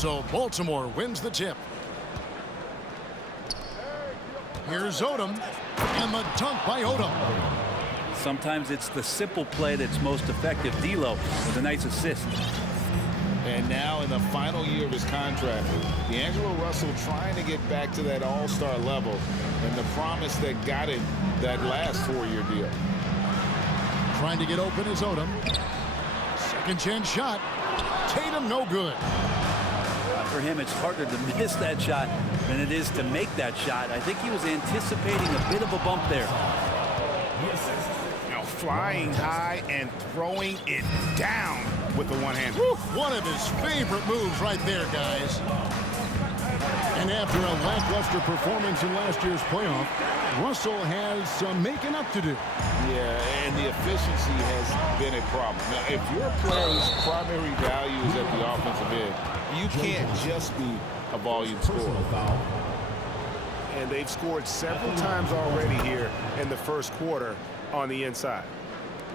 So Baltimore wins the tip. Here's Odom, and the dunk by Odom. Sometimes it's the simple play that's most effective. D'Lo with a nice assist. And now in the final year of his contract, D'Angelo Russell trying to get back to that all-star level, and the promise that got him that last 4-year deal. Trying to get open is Odom. Second chance shot. Tatum no good. For him, it's harder to miss that shot than it is to make that shot. I think he was anticipating a bit of a bump there. Now flying high and throwing it down with the one hand. One of his favorite moves right there, guys. And after a lackluster performance in last year's playoff, Russell has some making up to do. Yeah, and the efficiency has been a problem. Now, if your player's primary value is at the offensive end, you can't just be a volume scorer. And they've scored several times already here in the first quarter on the inside.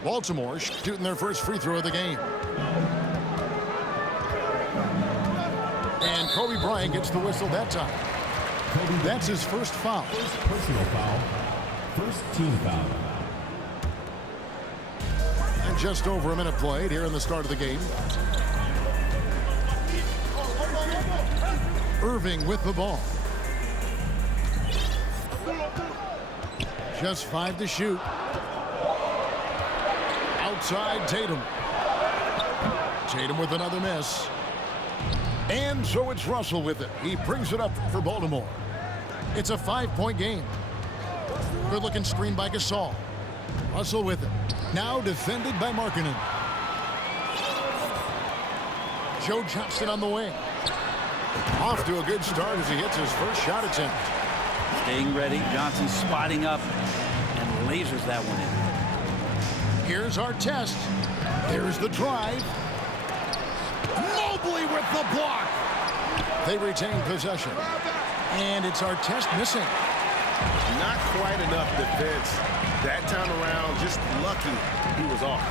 Baltimore shooting their first free throw of the game. And Kobe Bryant gets the whistle that time. That's his first foul. First personal foul. First team foul. And just over a minute played here in the start of the game. Irving with the ball. Just 5 to shoot. Outside Tatum. Tatum with another miss. And so it's Russell with it. He brings it up for Baltimore. It's a 5-point game. Good-looking screen by Gasol. Russell with it. Now defended by Markkanen. Joe Johnson on the wing. Off to a good start as he hits his first shot attempt. Staying ready. Johnson spotting up and lasers that one in. Here's our test. There's the drive. Mobley with the block. They retain possession. And it's our test missing. Not quite enough defense. That time around, just lucky he was off.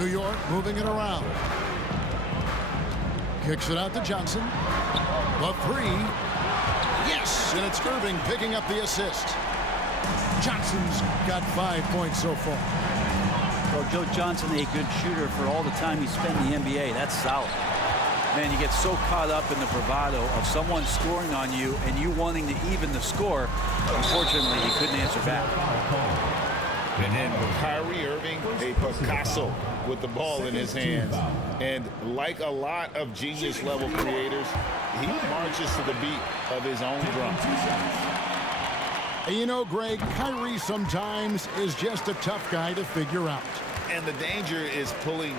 New York moving it around. Kicks it out to Johnson. The three. Yes, and it's Irving picking up the assist. Johnson's got 5 points so far. Well, Joe Johnson, a good shooter for all the time he spent in the NBA. That's solid. Man, you get so caught up in the bravado of someone scoring on you and you wanting to even the score. Unfortunately, he couldn't answer back. And then Kyrie Irving, a Picasso with the ball in his hands. And like a lot of genius-level creators, he marches to the beat of his own drum. You know, Greg, Kyrie sometimes is just a tough guy to figure out. And the danger is pulling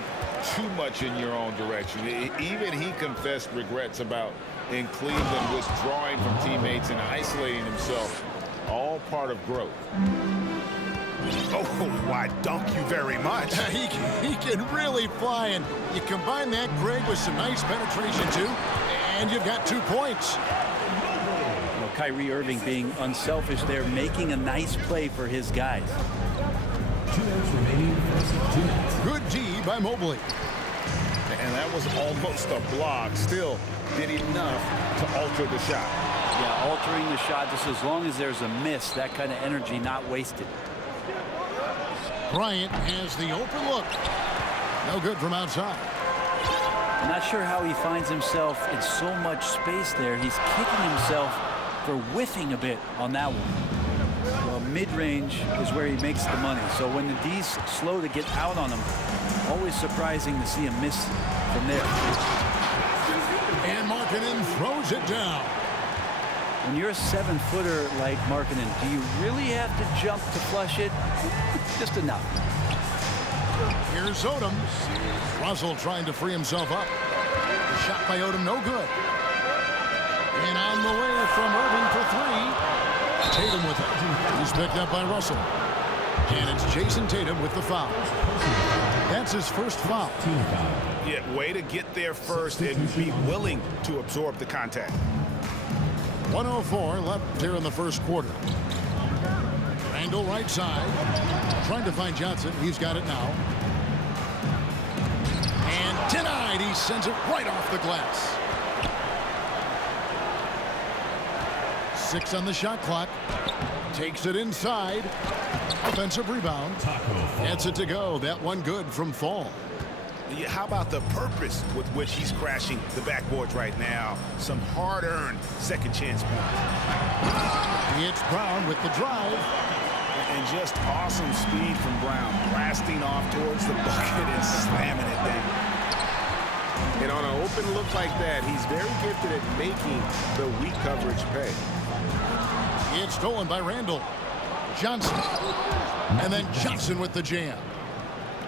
too much in your own direction. Even he confessed regrets about in Cleveland withdrawing from teammates and isolating himself. All part of growth. Oh, why, dunk you very much. He can really fly, and you combine that, Greg, with some nice penetration, too, and you've got 2 points. Well, Kyrie Irving being unselfish there, making a nice play for his guys. 2 minutes remaining. 2 minutes. Good D by Mobley. And that was almost a block. Still did enough to alter the shot. Yeah, altering the shot just as long as there's a miss, that kind of energy not wasted. Bryant has the open look. No good from outside. I'm not sure how he finds himself in so much space there. He's kicking himself for whiffing a bit on that one. Well, mid-range is where he makes the money. So when the D's slow to get out on him, always surprising to see him miss from there. And Markkanen throws it down. When you're a 7-footer like Markkanen, do you really have to jump to flush it? Just enough. Here's Odom. Russell trying to free himself up. The shot by Odom, no good. And on the way from Irving for 3. Tatum with it. He's picked up by Russell. And it's Jason Tatum with the foul. That's his first foul. Yeah, way to get there first and be willing to absorb the contact. 1:04 left here in the first quarter. Randall right side. Trying to find Johnson. He's got it now. And Denied. He sends it right off the glass. 6 on the shot clock. Takes it inside. Offensive rebound. Gets it to go. That one good from Fall. Yeah, how about the purpose with which he's crashing the backboards right now? Some hard-earned second chance points. It's Brown with the drive. And just awesome speed from Brown, blasting off towards the bucket and slamming it down. And on an open look like that, he's very gifted at making the weak coverage pay. It's stolen by Randall. Johnson. And then Johnson with the jam.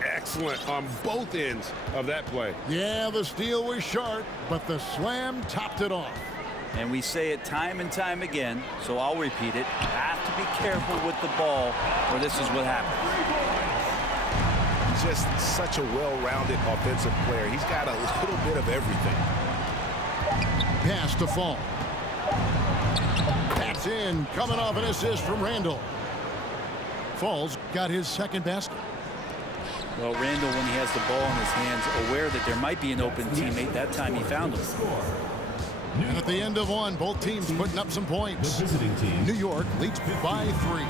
Excellent on both ends of that play. Yeah, the steal was sharp, but the slam topped it off. And we say it time and time again, so I'll repeat it. Have to be careful with the ball, or this is what happens. Just such a well-rounded offensive player. He's got a little bit of everything. Pass to Fall. That's in, coming off an assist from Randall. Fall's got his second basket. Well, Randall, when he has the ball in his hands, aware that there might be an open teammate, that time he found him. And at the end of one, both teams putting up some points. New York leads by 3.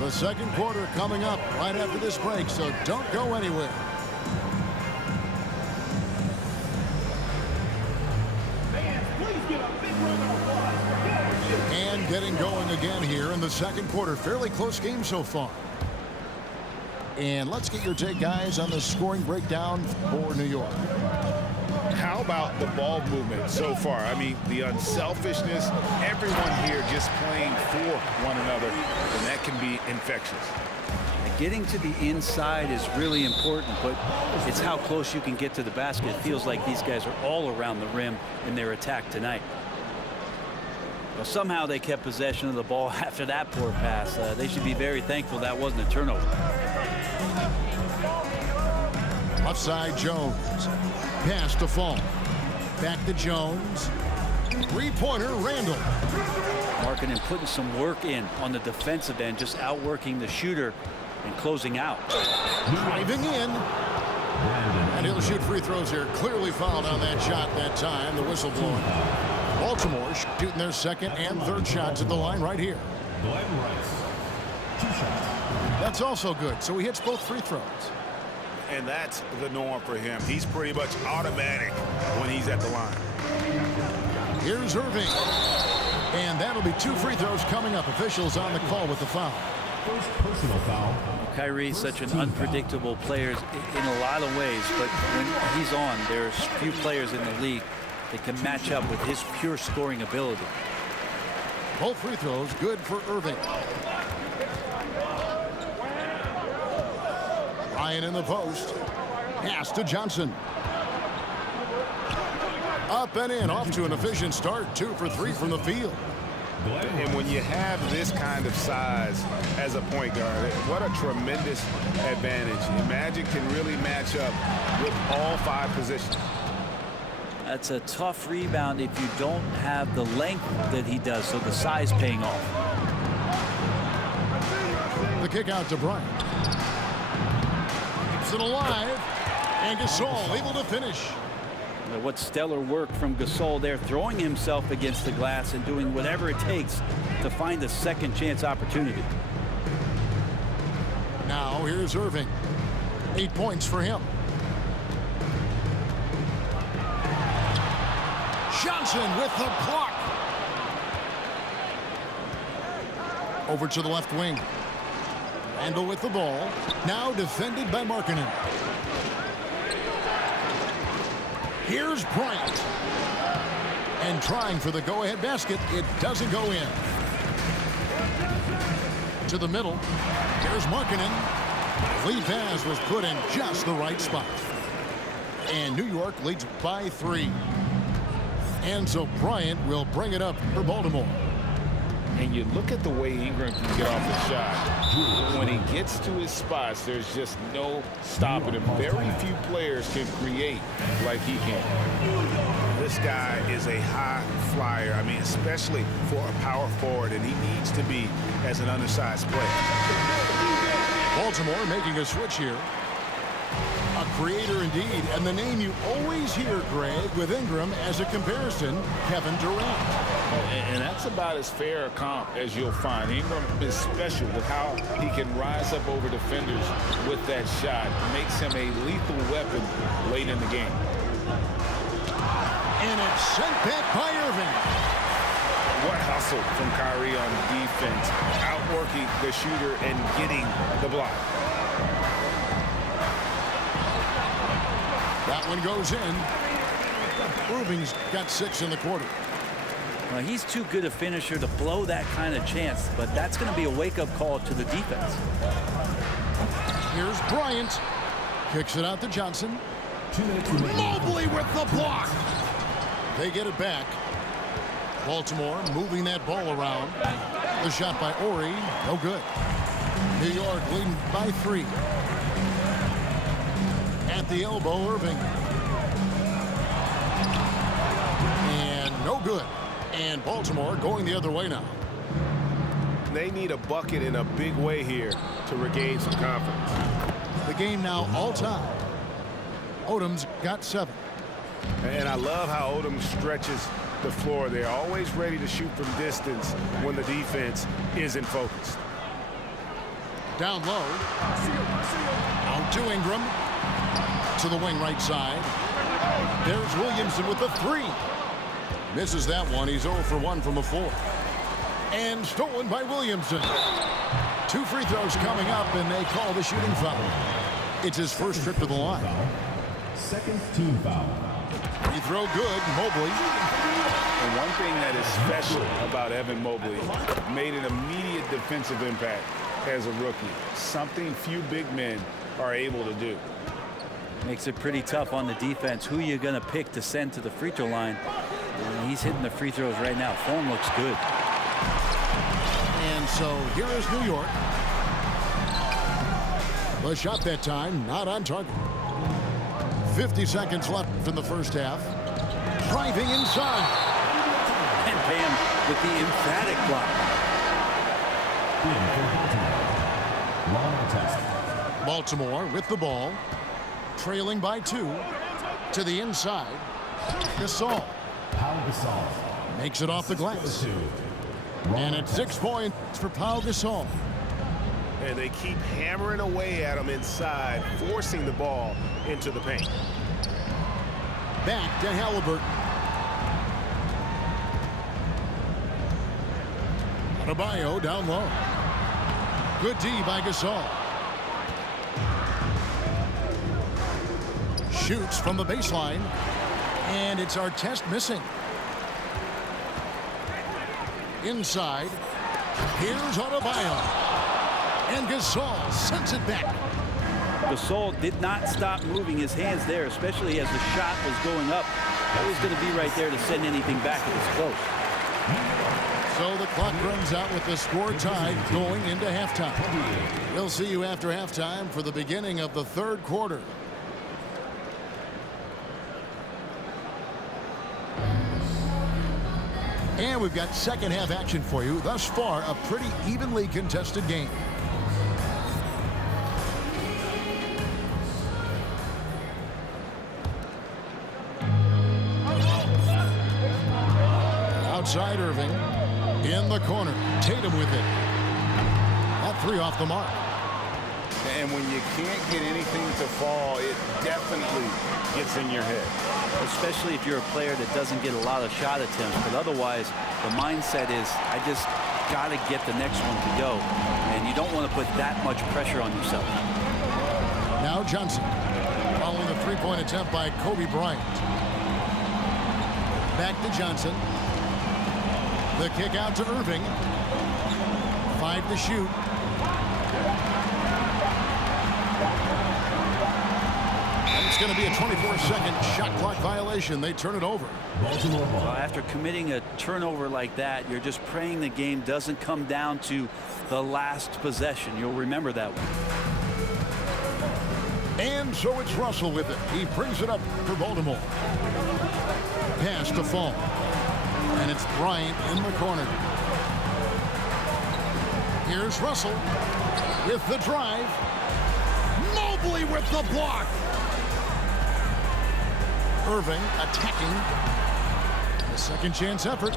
The second quarter coming up right after this break, so don't go anywhere. And getting going again here in the second quarter. Fairly close game so far. And let's get your take, guys, on the scoring breakdown for New York. How about the ball movement so far? I mean, the unselfishness, everyone here just playing for one another, and that can be infectious. Getting to the inside is really important, but it's how close you can get to the basket. It feels like these guys are all around the rim in their attack tonight. Well, somehow they kept possession of the ball after that poor pass. They should be very thankful that wasn't a turnover. Left side, Jones. Pass to Fall. Back to Jones. Three-pointer, Randall. Markkanen putting some work in on the defensive end, just outworking the shooter and closing out. Driving in. And he'll shoot free throws here. Clearly fouled on that shot that time. The whistle blowing. Baltimore shooting their second and third shots at the line right here. That's also good. So he hits both free throws. And that's the norm for him. He's pretty much automatic when he's at the line. Here's Irving. And that'll be 2 free throws coming up. Officials on the call with the foul. First personal foul. Kyrie's such an unpredictable player in a lot of ways, but when he's on, there's few players in the league that can match up with his pure scoring ability. Both free throws good for Irving. Ryan in the post. Pass to Johnson. Up and in, off to an efficient start. 2 for 3 from the field. And when you have this kind of size as a point guard, what a tremendous advantage. Magic can really match up with all 5 positions. That's a tough rebound if you don't have the length that he does, so the size paying off. The kick out to Bryant. Keeps it alive. And Gasol able to finish. What stellar work from Gasol there, throwing himself against the glass and doing whatever it takes to find a second chance opportunity. Now here's Irving. 8 points for him. Johnson with the block. Over to the left wing. Randall with the ball. Now defended by Markkanen. Here's Bryant. And trying for the go-ahead basket. It doesn't go in. To the middle. Here's Markkanen. Lead pass was put in just the right spot. And New York leads by 3. And so Bryant will bring it up for Baltimore. And you look at the way Ingram can get off the shot. When he gets to his spots, there's just no stopping him. Very few players can create like he can. This guy is a high flyer. I mean, especially for a power forward, and he needs to be as an undersized player. Baltimore making a switch here. A creator indeed, and the name you always hear, Greg, with Ingram as a comparison, Kevin Durant. And that's about as fair a comp as you'll find. Ingram is special with how he can rise up over defenders with that shot. Makes him a lethal weapon late in the game. And it's sent back by Irving. What hustle from Kyrie on defense, outworking the shooter and getting the block. That one goes in. Irving's got 6 in the quarter. Well, he's too good a finisher to blow that kind of chance, but that's going to be a wake-up call to the defense. Here's Bryant. Kicks it out to Johnson. 2 minutes remaining. Mobley with the block. They get it back. Baltimore moving that ball around. The shot by Ori, no good. New York leading by 3. At the elbow, Irving. And no good. And Baltimore going the other way now. They need a bucket in a big way here to regain some confidence. The game now all time. Odom's got 7. And I love how Odom stretches the floor. They're always ready to shoot from distance when the defense isn't focused. Down low. Out to Ingram. To the wing right side. There's Williamson with the 3. Misses that one. He's 0 for 1 from a 4. And stolen by Williamson. 2 free throws coming up, and they call the shooting foul. It's his first trip to the line. Second team foul. Free throw good, Mobley. And one thing that is special about Evan Mobley, made an immediate defensive impact as a rookie. Something few big men are able to do. Makes it pretty tough on the defense. Who you going to pick to send to the free throw line? And he's hitting the free throws right now. Form looks good. And so here is New York. The shot that time, not on target. 50 seconds left in the first half. Driving inside. And Bam with the emphatic block. Long test. Baltimore with the ball. Trailing by 2. To the inside. Gasol. Pau Gasol. Makes it off the glass. And it's 6 points for Pau Gasol. And they keep hammering away at him inside, forcing the ball into the paint. Back to Halliburton. Adebayo down low. Good D by Gasol. Shoots from the baseline. And it's Artest missing. Inside. Here's Adebayo. And Gasol sends it back. Gasol did not stop moving his hands there, especially as the shot was going up. That was going to be right there to send anything back if it's close. So the clock runs out with the score tied going into halftime. We'll see you after halftime for the beginning of the third quarter. And we've got second half action for you. Thus far, a pretty evenly contested game. Outside Irving. In the corner. Tatum with it. That 3 off the mark. And when you can't get anything to fall, it definitely gets in your head. Especially if you're a player that doesn't get a lot of shot attempts. But otherwise, the mindset is, I just got to get the next one to go. And you don't want to put that much pressure on yourself. Now Johnson. Following a 3-point attempt by Kobe Bryant. Back to Johnson. The kick out to Irving. 5 to shoot. And it's going to be a 24-second shot clock violation. They turn it over. Baltimore ball. Well, after committing a turnover like that, you're just praying the game doesn't come down to the last possession. You'll remember that one. And so it's Russell with it. He brings it up for Baltimore. Pass to Fall. And it's Bryant in the corner. Here's Russell with the drive. Mobley Mobley with the block. Irving attacking. A second chance effort.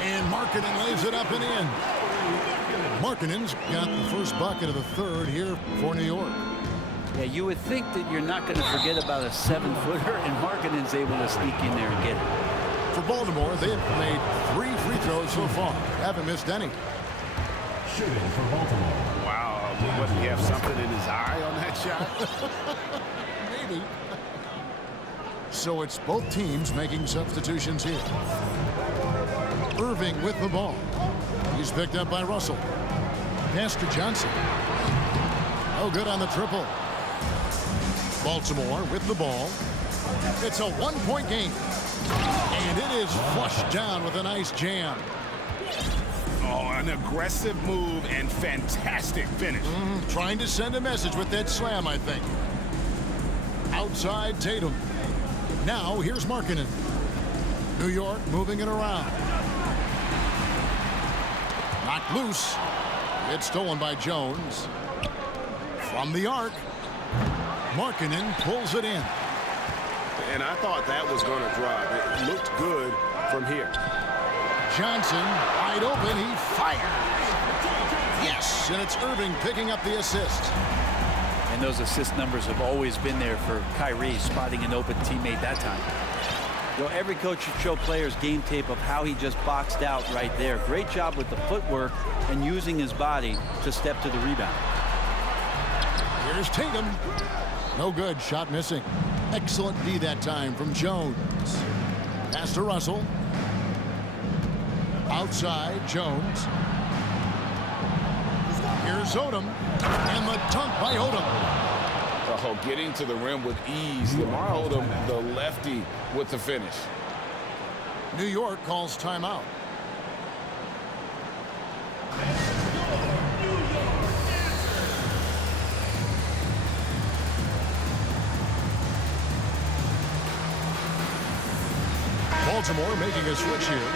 And Markkanen lays it up and in. Markkanen's got the first bucket of the third here for New York. Yeah, you would think that you're not going to forget about a 7-footer, and Markkanen's able to sneak in there and get it. For Baltimore, they have made 3 free throws so far. Haven't missed any. Shooting for Baltimore. Wow, what, he have something in his eye on that shot? Maybe. So it's both teams making substitutions here. Irving with the ball. He's picked up by Russell. Pass to Johnson. Oh, good on the triple. Baltimore with the ball. It's a 1-point game. And it is flushed down with a nice jam. Oh, an aggressive move and fantastic finish. Trying to send a message with that slam, I think. Outside Tatum. Now here's Markkanen. New York moving it around. Knocked loose. It's stolen by Jones. From the arc. Markkanen pulls it in. And I thought that was going to drive. It looked good from here. Johnson, wide open, he fires. Yes, and it's Irving picking up the assist. And those assist numbers have always been there for Kyrie, spotting an open teammate that time. You know, every coach should show players game tape of how he just boxed out right there. Great job with the footwork and using his body to step to the rebound. Here's Tatum. No good, shot missing. Excellent D that time from Jones. Pass to Russell. Outside, Jones. Here's Odom. And the dunk by Odom. Oh, getting to the rim with ease. Lamar Odom, the lefty, with the finish. New York calls timeout. Baltimore making a switch here.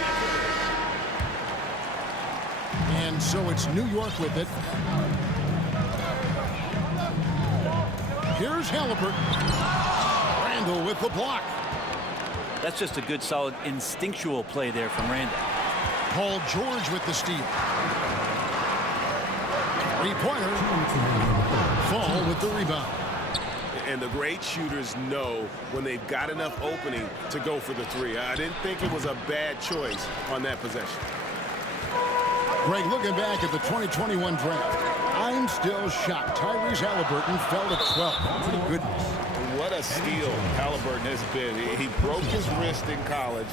And so it's New York with it. Here's Halliburton. Randall with the block. That's just a good, solid, instinctual play there from Randall. Paul George with the steal. Three-pointer. Fall with the rebound. And the great shooters know when they've got enough opening to go for the three. I didn't think it was a bad choice on that possession. Greg, looking back at the 2021 draft, I'm still shocked. Tyrese Halliburton fell to 12. My goodness. What a steal Halliburton has been. He broke his wrist in college.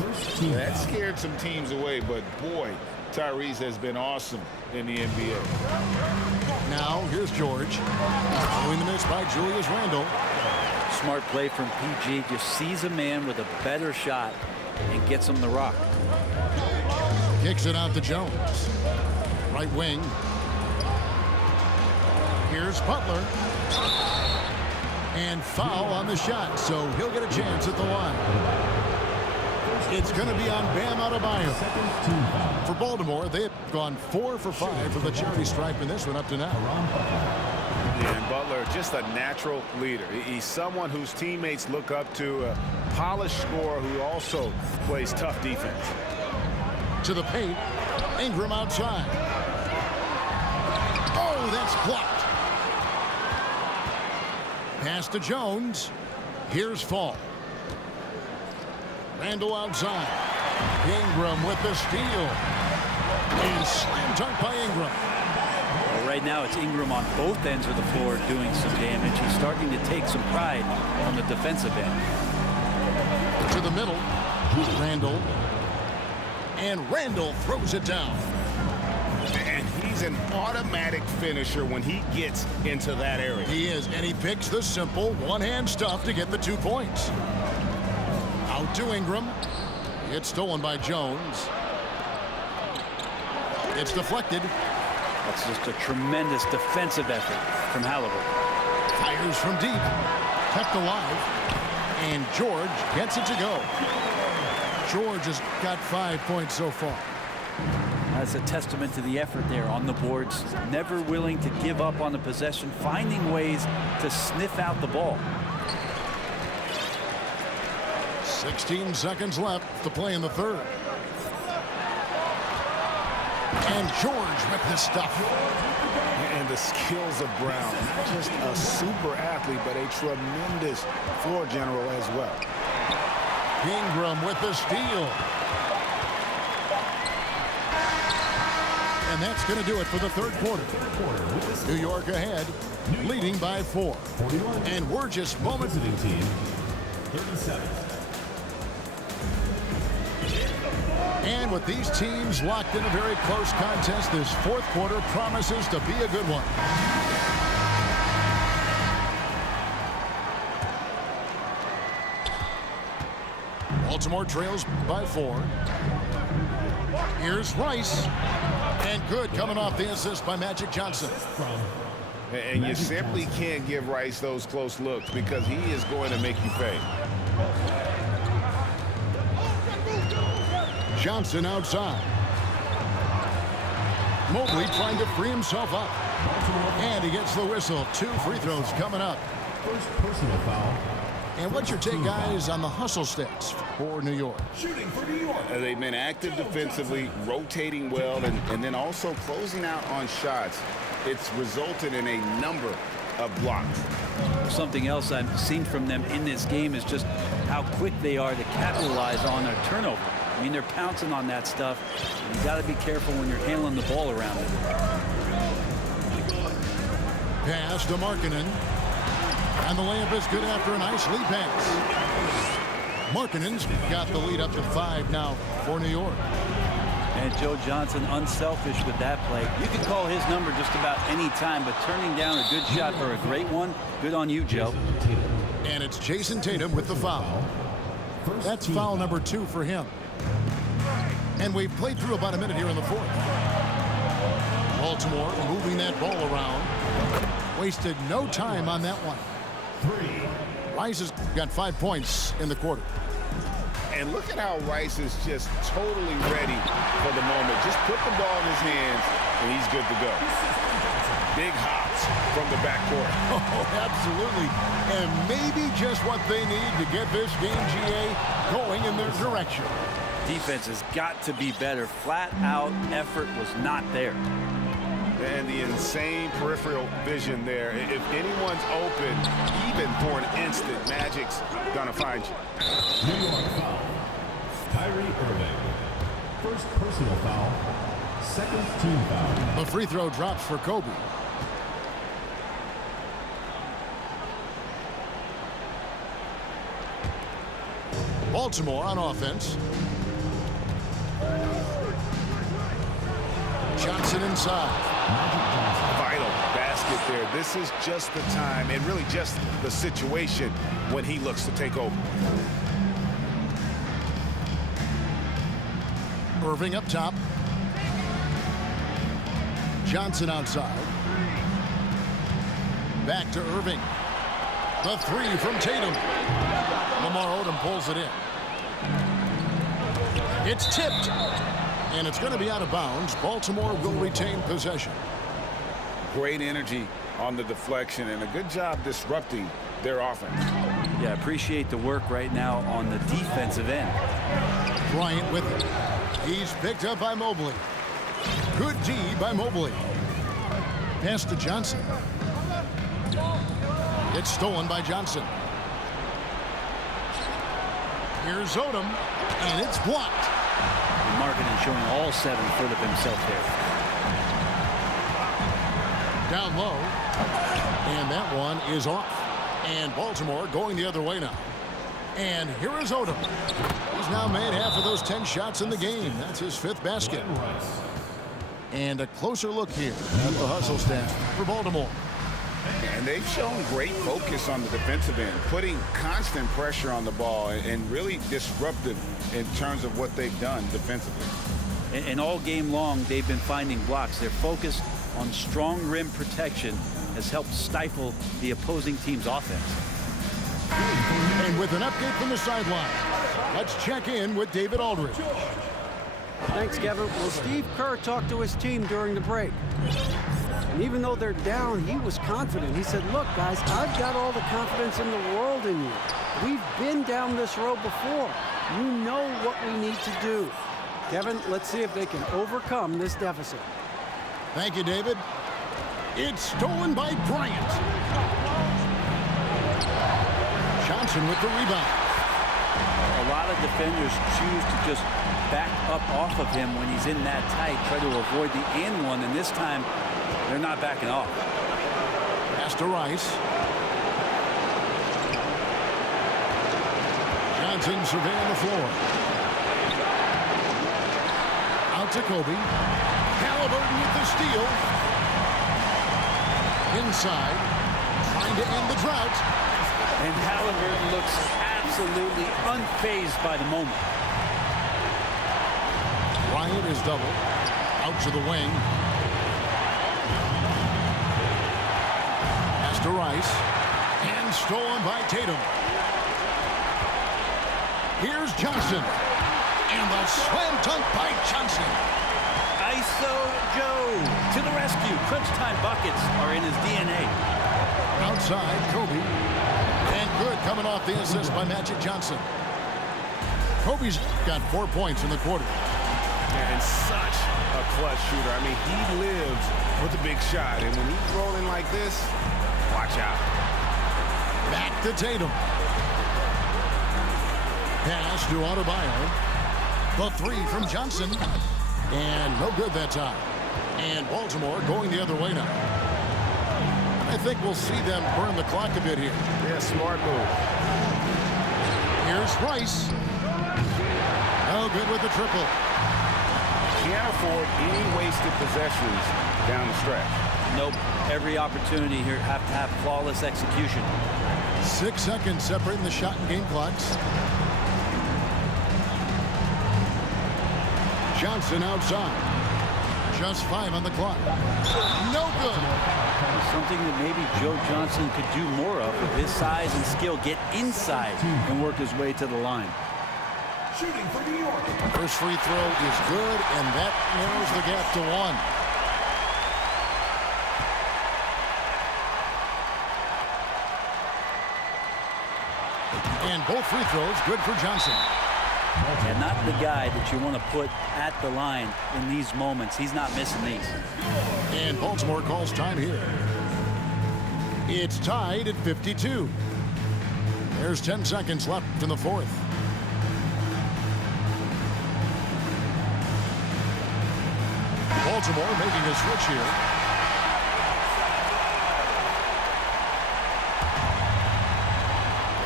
That scared some teams away, but boy, Tyrese has been awesome in the NBA. Now, here's George. Following the miss by Julius Randle. Smart play from PG. Just sees a man with a better shot and gets him the rock. Kicks it out to Jones. Right wing. Here's Butler. And foul on the shot, so he'll get a chance at the line. It's going to be on Bam Adebayo. For Baltimore, they have gone 4 for 5 from the charity stripe in this one up to now. Yeah, and Butler, just a natural leader. He's someone whose teammates look up to, a polished scorer who also plays tough defense. To the paint. Ingram outside. Oh, that's blocked. Pass to Jones. Here's Fall. Randall outside. Ingram with the steal. And slam dunk by Ingram. Well, right now it's Ingram on both ends of the floor doing some damage. He's starting to take some pride on the defensive end. To the middle. Randall. And Randall throws it down. And he's an automatic finisher when he gets into that area. He is, and he picks the simple one-hand stuff to get the 2 points. Out to Ingram. It's stolen by Jones. It's deflected. That's just a tremendous defensive effort from Halliburton. Fires from deep. Kept alive. And George gets it to go. George has got 5 points so far. That's a testament to the effort there on the boards. Never willing to give up on the possession, finding ways to sniff out the ball. 16 seconds left to play in the third. And George with the stuff. And the skills of Brown. Not just a super athlete, but a tremendous floor general as well. Ingram with the steal. And that's going to do it for the third quarter. New York ahead, leading by 4. And we're just moments. Visiting team, 37. And with these teams locked in a very close contest, this fourth quarter promises to be a good one. Baltimore trails by 4. Here's Rice. And good coming off the assist by Magic Johnson. And you simply can't give Rice those close looks because he is going to make you pay. Johnson outside. Mobley trying to free himself up. And he gets the whistle. 2 free throws coming up. First personal foul. And what's your take, guys, on the hustle stats for New York? Shooting for New York. They've been active defensively, rotating well, and then also closing out on shots. It's resulted in a number of blocks. Something else I've seen from them in this game is just how quick they are to capitalize on their turnover. I mean, they're pouncing on that stuff. You got to be careful when you're handling the ball around it. Pass to Markkanen. And the layup is good after a nice lead pass. Markkanen's got the lead up to 5 now for New York. And Joe Johnson unselfish with that play. You can call his number just about any time, but turning down a good shot for a great one, good on you, Joe. And it's Jason Tatum with the foul. That's foul number 2 for him. And we've played through about a minute here in the fourth. Baltimore moving that ball around. Wasted no time on that one. Rice has got 5 points in the quarter. And look at how Rice is just totally ready for the moment. Just put the ball in his hands, and he's good to go. Big hops from the backcourt. Oh, absolutely. And maybe just what they need to get this game, GA, going in their direction. Defense has got to be better. Flat out effort was not there. And the insane peripheral vision there. If anyone's open, even for an instant, Magic's gonna find you. New York foul. Kyrie Irving. First personal foul. Second team foul. The free throw drops for Kobe. Baltimore on offense. Johnson inside. Vital basket there. This is just the time and really just the situation when he looks to take over. Irving up top. Johnson outside. Back to Irving. The 3 from Tatum. Lamar Odom pulls it in. It's tipped. And it's going to be out of bounds. Baltimore will retain possession. Great energy on the deflection and a good job disrupting their offense. Yeah, appreciate the work right now on the defensive end. Bryant with it. He's picked up by Mobley. Good D by Mobley. Pass to Johnson. It's stolen by Johnson. Here's Odom, and it's blocked. Markkanen showing all 7 foot of himself there. Down low, and that one is off. And Baltimore going the other way now. And here is Odom. He's now made half of those 10 shots in the game. That's his 5th basket. And a closer look here at the hustle stat for Baltimore. And they've shown great focus on the defensive end, putting constant pressure on the ball and really disruptive in terms of what they've done defensively. And all game long, they've been finding blocks. Their focus on strong rim protection has helped stifle the opposing team's offense. And with an update from the sideline, let's check in with David Aldridge. Thanks, Kevin. Well, Steve Kerr talked to his team during the break. And even though they're down, he was confident. He said, look, guys, I've got all the confidence in the world in you. We've been down this road before. You know what we need to do. Kevin, let's see if they can overcome this deficit. Thank you, David. It's stolen by Bryant. Johnson with the rebound. A lot of defenders choose to just back up off of him when he's in that tight, try to avoid the and one, and this time they're not backing off. Pass to Rice. Johnson surveying the floor. Out to Kobe. Halliburton with the steal. Inside. Trying to end the drought. And Halliburton looks absolutely unfazed by the moment. Bryant is double. Out to the wing. Pass to Rice. And stolen by Tatum. Here's Johnson. And the slam dunk by Johnson. ISO Joe to the rescue. Crunch time buckets are in his DNA. Outside, Kobe. And good coming off the assist by Magic Johnson. Kobe's got 4 points in the quarter. And such a clutch shooter. I mean, he lives with a big shot. And when he's rolling like this, watch out. Back to Tatum. Pass to Adebayo. The three from Johnson. And no good that time. And Baltimore going the other way now. I think we'll see them burn the clock a bit here. Yeah, smart move. Here's Rice. No good with the triple. Can't afford any wasted possessions down the stretch. Nope. Every opportunity here have to have flawless execution. 6 seconds separating the shot and game clocks. Johnson outside. Just 5 on the clock. No good. Something that maybe Joe Johnson could do more of with his size and skill. Get inside and work his way to the line. Shooting for New York. First free throw is good, and that narrows the gap to 1. And both free throws good for Johnson. And not the guy that you want to put at the line in these moments. He's not missing these. And Baltimore calls time here. It's tied at 52. There's 10 seconds left in the fourth. Baltimore making a switch here.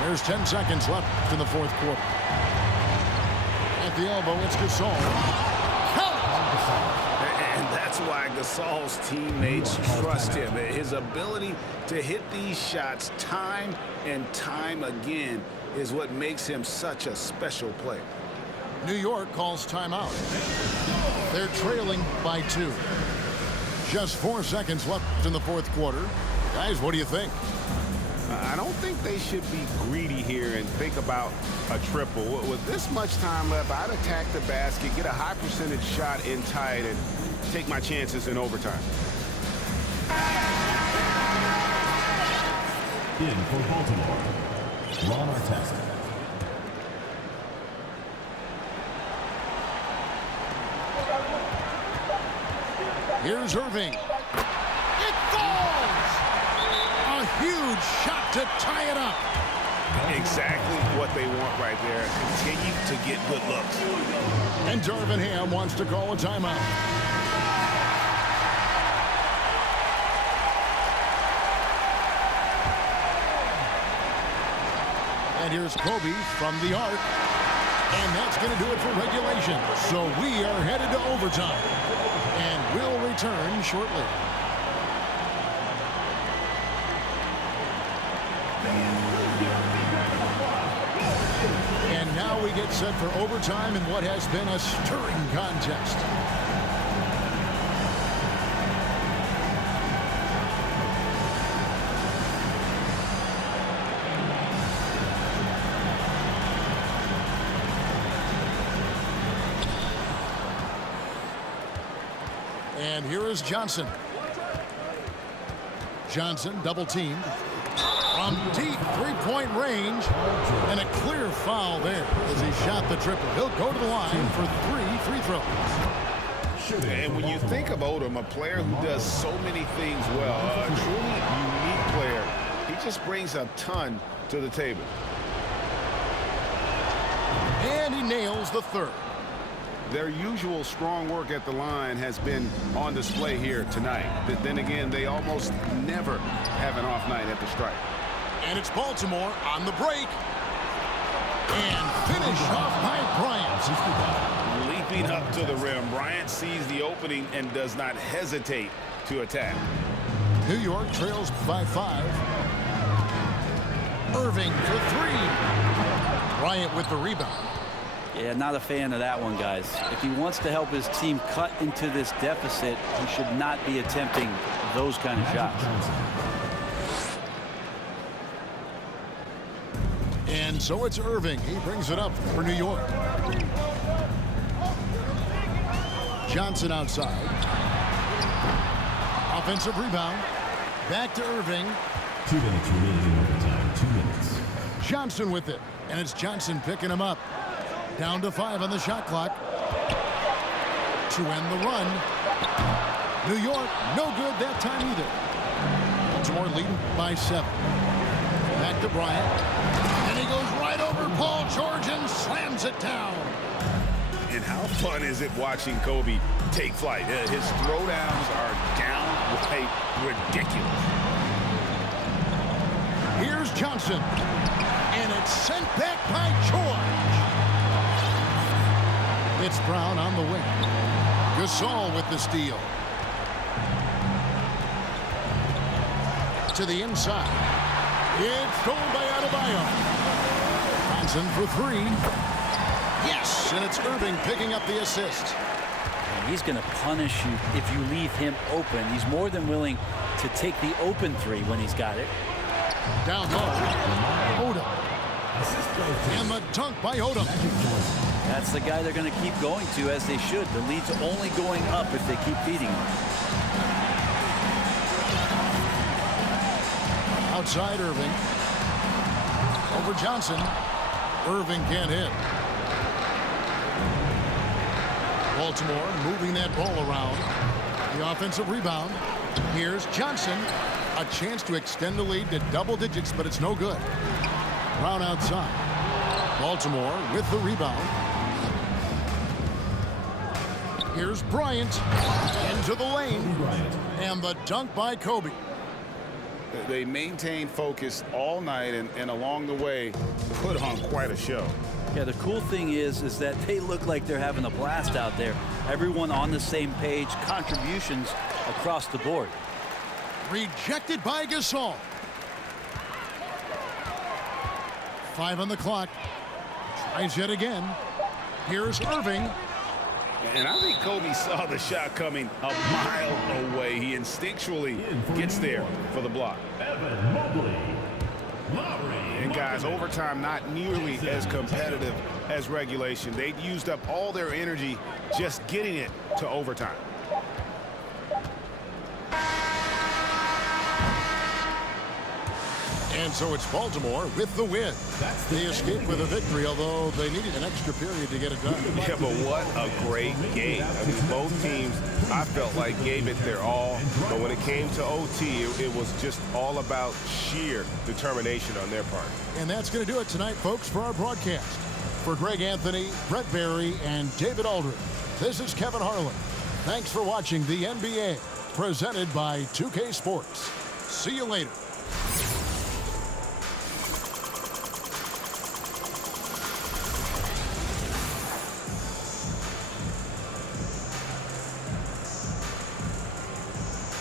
There's 10 seconds left in the fourth quarter. At the elbow, it's Gasol. And that's why Gasol's teammates trust him. His ability to hit these shots time and time again is what makes him such a special player. New York calls timeout. They're trailing by 2. Just 4 seconds left in the fourth quarter. Guys, what do you think? I don't think they should be greedy here and think about a triple. With this much time left, I'd attack the basket, get a high percentage shot in tight, and take my chances in overtime. In for Baltimore, Ron Artest. Here's Irving. It falls! A huge shot to tie it up. Exactly what they want right there. Continue to get good looks. And Darvin Ham wants to call a timeout. And here's Kobe from the arc. And that's going to do it for regulation. So we are headed to overtime. And we'll return shortly. And now we get set for overtime in what has been a stirring contest. And here is Johnson. Johnson double teamed. From deep three-point range. And a clear foul there as he shot the triple. He'll go to the line for 3 free throws. And when you think of Odom, a player who does so many things well, a truly unique player, he just brings a ton to the table. And he nails the third. Their usual strong work at the line has been on display here tonight. But then again, they almost never have an off night at the stripe. And it's Baltimore on the break. And finish off by Bryant. Leaping up to the rim, Bryant sees the opening and does not hesitate to attack. New York trails by 5. Irving for 3. Bryant with the rebound. Yeah, not a fan of that one, guys. If he wants to help his team cut into this deficit, he should not be attempting those kind of shots. And so it's Irving. He brings it up for New York. Johnson outside. Offensive rebound. Back to Irving. 2 minutes remaining in overtime. 2 minutes. Johnson with it. And it's Johnson picking him up. Down to 5 on the shot clock. To end the run. New York, no good that time either. Baltimore leading by 7. Back to Bryant. And he goes right over Paul George and slams it down. And how fun is it watching Kobe take flight? His throwdowns are downright ridiculous. Here's Johnson. And it's sent back by George. It's Brown on the wing. Gasol with the steal. To the inside. It's stolen by Adebayo. Johnson for 3. Yes, and it's Irving picking up the assist. He's going to punish you if you leave him open. He's more than willing to take the open 3 when he's got it. Down low. Odom. And the dunk by Odom. That's the guy they're going to keep going to, as they should. The lead's only going up if they keep feeding him. Outside Irving. Over Johnson. Irving can't hit. Baltimore moving that ball around. The offensive rebound. Here's Johnson. A chance to extend the lead to double digits, but it's no good. Brown outside. Baltimore with the rebound. Here's Bryant into the lane. And the dunk by Kobe. They maintained focus all night and along the way put on quite a show. Yeah, the cool thing is that they look like they're having a blast out there. Everyone on the same page, contributions across the board. Rejected by Gasol. 5 on the clock. Tries yet again. Here's Irving. And I think Kobe saw the shot coming a mile away. He instinctually gets there for the block. And guys, overtime not nearly as competitive as regulation. They'd used up all their energy just getting it to overtime. And so it's Baltimore with the win. They escaped with a victory, although they needed an extra period to get it done. Yeah, but what a great game. I mean, both teams, I felt like, gave it their all. But when it came to OT, it was just all about sheer determination on their part. And that's going to do it tonight, folks, for our broadcast. For Greg Anthony, Brett Barry, and David Aldridge, this is Kevin Harlan. Thanks for watching the NBA, presented by 2K Sports. See you later.